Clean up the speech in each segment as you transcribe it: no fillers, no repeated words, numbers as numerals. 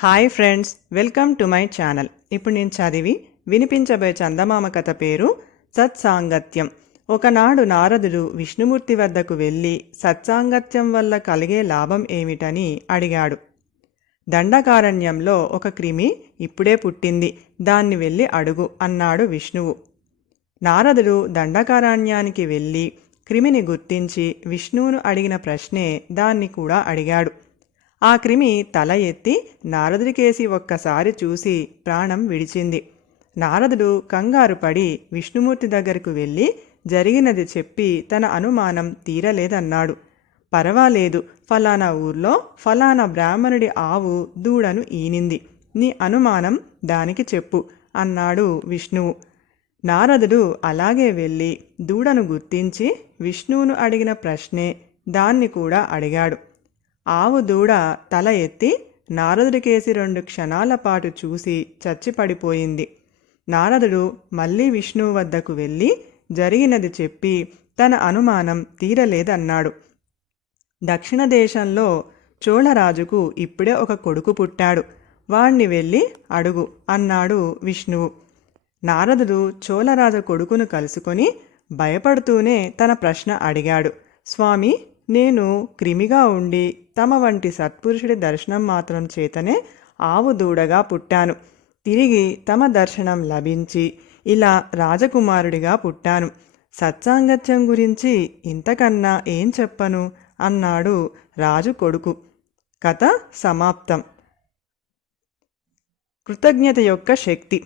Hi friends, welcome to my channel. ఇప్పుడు నేను చదివి వినిపించబోయే చందమామ కథ పేరు సత్సాంగత్యం. ఒకనాడు నారదుడు విష్ణుమూర్తి వద్దకు వెళ్ళి సత్సాంగత్యం వల్ల కలిగే లాభం ఏమిటని అడిగాడు. దండకారణ్యంలో ఒక క్రిమి ఇప్పుడే పుట్టింది, దాన్ని వెళ్ళి అడుగు అన్నాడు విష్ణువు. నారదుడు దండకారణ్యానికి వెళ్ళి క్రిమిని గుర్తించి విష్ణువును అడిగిన ప్రశ్నే దాన్ని కూడా అడిగాడు. ఆ క్రిమి తల ఎత్తి నారదుడికేసి ఒక్కసారి చూసి ప్రాణం విడిచింది. నారదుడు కంగారు పడి విష్ణుమూర్తి దగ్గరకు వెళ్ళి జరిగినది చెప్పి తన అనుమానం తీరలేదన్నాడు. పర్వాలేదు, ఫలానా ఊర్లో ఫలానా బ్రాహ్మణుడి ఆవు దూడను ఈనింది, నీ అనుమానం దానికి చెప్పు అన్నాడు విష్ణువు. నారదుడు అలాగే వెళ్ళి దూడను గుర్తించి విష్ణువును అడిగిన ప్రశ్నే దాన్ని కూడా అడిగాడు. ఆవు దూడ తల ఎత్తి నారదుడికేసి 2 క్షణాల పాటు చూసి చచ్చిపడిపోయింది. నారదుడు మళ్ళీ విష్ణువు వద్దకు వెళ్ళి జరిగినది చెప్పి తన అనుమానం తీరలేదన్నాడు. దక్షిణ దేశంలో చోళరాజుకు ఇప్పుడే ఒక కొడుకు పుట్టాడు, వాణ్ణి వెళ్ళి అడుగు అన్నాడు విష్ణువు. నారదుడు చోళరాజు కొడుకును కలుసుకొని భయపడుతూనే తన ప్రశ్న అడిగాడు. స్వామి, నేను క్రిమిగా ఉండి తమ వంటి సత్పురుషుడి దర్శనం మాత్రం చేతనే ఆవు దూడగా పుట్టాను. తిరిగి తమ దర్శనం లభించి ఇలా రాజకుమారుడిగా పుట్టాను. సత్సాంగత్యం గురించి ఇంతకన్నా ఏం చెప్పను అన్నాడు రాజు కొడుకు. కథ సమాప్తం. కృతజ్ఞత యొక్క శక్తి.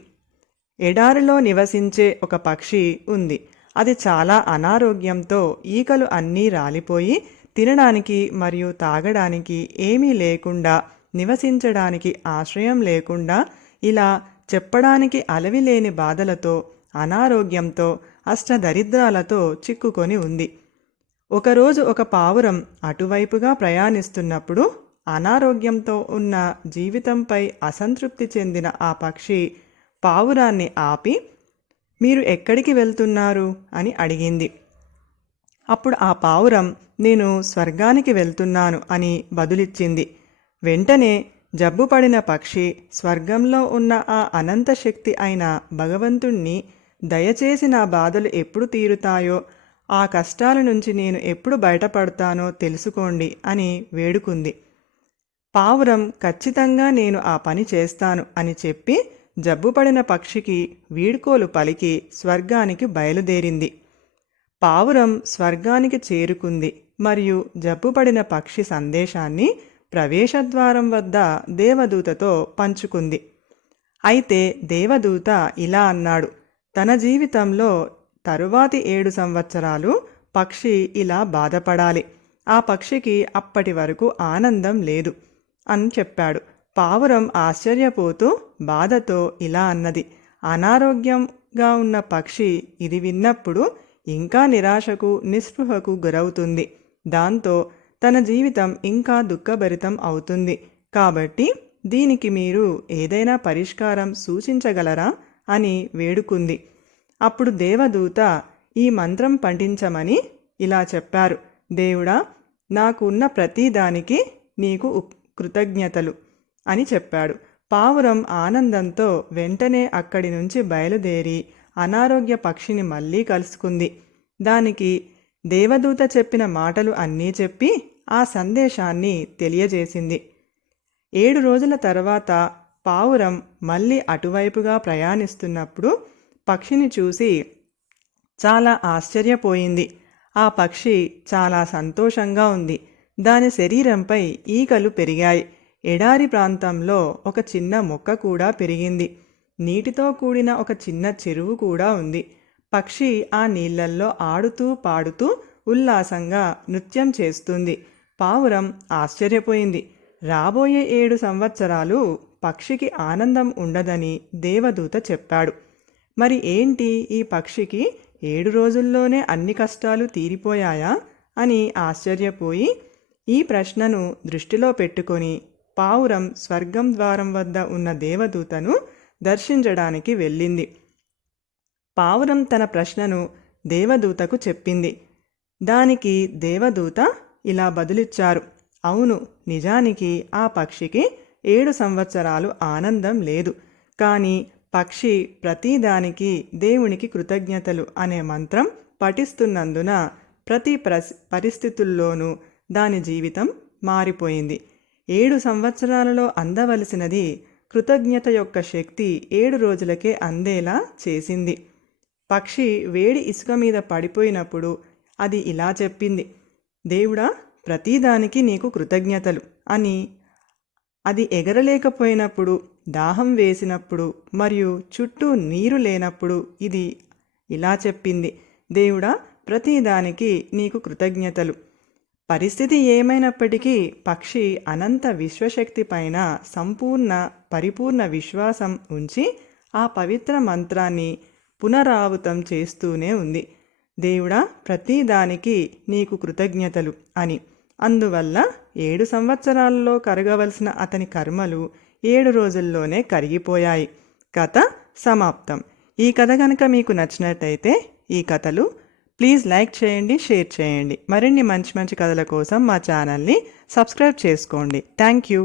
ఎడారిలో నివసించే ఒక పక్షి ఉంది. అది చాలా అనారోగ్యంతో ఈకలు అన్నీ రాలిపోయి తినడానికి మరియు తాగడానికి ఏమీ లేకుండా, నివసించడానికి ఆశ్రయం లేకుండా, ఇలా చెప్పడానికి అలవిలేని బాధలతో, అనారోగ్యంతో, అష్టదరిద్రాలతో చిక్కుకొని ఉంది. ఒకరోజు ఒక పావురం అటువైపుగా ప్రయాణిస్తున్నప్పుడు అనారోగ్యంతో ఉన్న జీవితంపై అసంతృప్తి చెందిన ఆ పక్షి పావురాన్ని ఆపి, మీరు ఎక్కడికి వెళ్తున్నారు అని అడిగింది. అప్పుడు ఆ పావురం, నేను స్వర్గానికి వెళ్తున్నాను అని బదులిచ్చింది. వెంటనే జబ్బుపడిన పక్షి స్వర్గంలో ఉన్న ఆ అనంత శక్తి అయిన భగవంతుణ్ణి, దయచేసి నా బాధలు ఎప్పుడు తీరుతాయో, ఆ కష్టాల నుంచి నేను ఎప్పుడు బయటపడతానో తెలుసుకోండి అని వేడుకుంది. పావురం ఖచ్చితంగా నేను ఆ పని చేస్తాను అని చెప్పి జబ్బుపడిన పక్షికి వీడ్కోలు పలికి స్వర్గానికి బయలుదేరింది. పావురం స్వర్గానికి చేరుకుంది మరియు జబ్బుపడిన పక్షి సందేశాన్ని ప్రవేశద్వారం వద్ద దేవదూతతో పంచుకుంది. అయితే దేవదూత ఇలా అన్నాడు, తన జీవితంలో తరువాతి 7 సంవత్సరాలు పక్షి ఇలా బాధపడాలి. ఆ పక్షికి అప్పటి వరకు ఆనందం లేదు అని చెప్పాడు. పావురం ఆశ్చర్యపోతూ బాధతో ఇలా అన్నది, అనారోగ్యంగా ఉన్న పక్షి ఇది విన్నప్పుడు ఇంకా నిరాశకు, నిస్పృహకు గురవుతుంది. దాంతో తన జీవితం ఇంకా దుఃఖభరితం అవుతుంది. కాబట్టి దీనికి మీరు ఏదైనా పరిష్కారం సూచించగలరా అని వేడుకుంది. అప్పుడు దేవదూత ఈ మంత్రం పఠించమని ఇలా చెప్పారు. దేవుడా, నాకు ఉన్న ప్రతిదానికి నీకు కృతజ్ఞతలు అని చెప్పాడు. పావురం ఆనందంతో వెంటనే అక్కడి నుంచి బయలుదేరి అనారోగ్య పక్షిని మళ్ళీ కలుసుకుంది. దానికి దేవదూత చెప్పిన మాటలు అన్నీ చెప్పి ఆ సందేశాన్ని తెలియజేసింది. 7 రోజుల తర్వాత పావురం మళ్ళీ అటువైపుగా ప్రయాణిస్తున్నప్పుడు పక్షిని చూసి చాలా ఆశ్చర్యపోయింది. ఆ పక్షి చాలా సంతోషంగా ఉంది. దాని శరీరంపై ఈకలు పెరిగాయి. ఎడారి ప్రాంతంలో ఒక చిన్న మొక్క కూడా పెరిగింది. నీటితో కూడిన ఒక చిన్న చెరువు కూడా ఉంది. పక్షి ఆ నీళ్లల్లో ఆడుతూ పాడుతూ ఉల్లాసంగా నృత్యం చేస్తుంది. పావురం ఆశ్చర్యపోయింది. రాబోయే 7 సంవత్సరాలు పక్షికి ఆనందం ఉండదని దేవదూత చెప్పాడు. మరి ఏంటి, ఈ పక్షికి 7 రోజుల్లోనే అన్ని కష్టాలు తీరిపోయాయా అని ఆశ్చర్యపోయి ఈ ప్రశ్నను దృష్టిలో పెట్టుకొని పావురం స్వర్గం ద్వారం వద్ద ఉన్న దేవదూతను దర్శించడానికి వెళ్ళింది. పావురం తన ప్రశ్నను దేవదూతకు చెప్పింది. దానికి దేవదూత ఇలా బదులిచ్చారు, అవును, నిజానికి ఆ పక్షికి 7 సంవత్సరాలు ఆనందం లేదు. కానీ పక్షి ప్రతిదానికి దేవునికి కృతజ్ఞతలు అనే మంత్రం పఠిస్తున్నందున ప్రతి పరిస్థితుల్లోనూ దాని జీవితం మారిపోయింది. 7 సంవత్సరాలలో అందవలసినది కృతజ్ఞత యొక్క శక్తి 7 రోజులకే అందేలా చేసింది. పక్షి వేడి ఇసుక మీద పడిపోయినప్పుడు అది ఇలా చెప్పింది, దేవుడా, ప్రతిదానికి నీకు కృతజ్ఞతలు అని. అది ఎగరలేకపోయినప్పుడు, దాహం వేసినప్పుడు మరియు చుట్టూ నీరు లేనప్పుడు ఇది ఇలా చెప్పింది, దేవుడా, ప్రతిదానికి నీకు కృతజ్ఞతలు. పరిస్థితి ఏమైనప్పటికీ పక్షి అనంత విశ్వశక్తి పైన పరిపూర్ణ విశ్వాసం ఉంచి ఆ పవిత్ర మంత్రాన్ని పునరావృతం చేస్తూనే ఉంది, దేవుడా, ప్రతిదానికి నీకు కృతజ్ఞతలు అని. అందువల్ల 7 సంవత్సరాలలో కరగవలసిన అతని కర్మలు 7 రోజుల్లోనే కరిగిపోయాయి. కథ సమాప్తం. ఈ కథ కనుక మీకు నచ్చినట్టయితే ఈ కథలు ప్లీజ్ లైక్ చేయండి, షేర్ చేయండి. మరిన్ని మంచి మంచి కథల కోసం మా ఛానల్ని సబ్స్క్రైబ్ చేసుకోండి. Thank you.